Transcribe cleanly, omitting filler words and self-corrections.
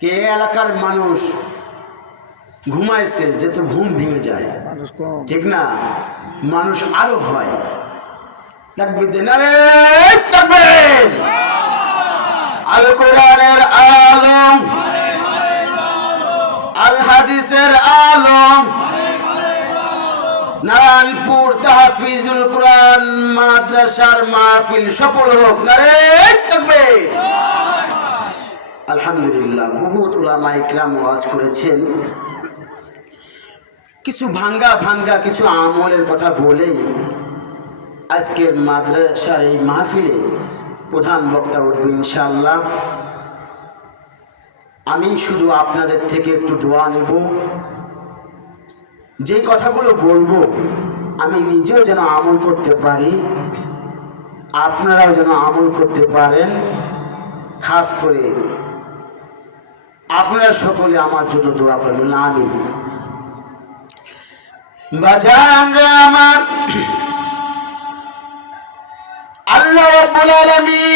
কে এলাকার মানুষ ঘুমাইছে যে তো ঘুম ভেঙে যায়, ঠিক না? মানুষ আরো হয়। তাকবীর দেন, আরে তাকবীর! আল কোরআনের আলম, আল হাদিসের আলম, নারায়ণপুর তাহফিজুল কোরআন মাদ্রাসার মাহফিল সফল হোক। নারে তাকবীর! আলহামদুলিল্লাহ, বহুত উলামায়ে কিরাম ওয়াজ করেছেন। কিছু ভাঙ্গা কিছু আমলের কথা বলে আজকের মাদ্রাসার এই মাহফিলে প্রধান বক্তা উঠবে ইনশাআল্লাহ। আমি শুধু আপনাদের থেকে একটু দোয়া নেব। যে কথাগুলো বলবো আমি নিজেও যেন আমল করতে পারি, আপনারাও যেন আমল করতে পারেন। খাস করে আপনারা সকলে আমার জন্য দোয়া করবেন, আমিন। বাজানরা আমার, আল্লাহ রাব্বুল আলামিন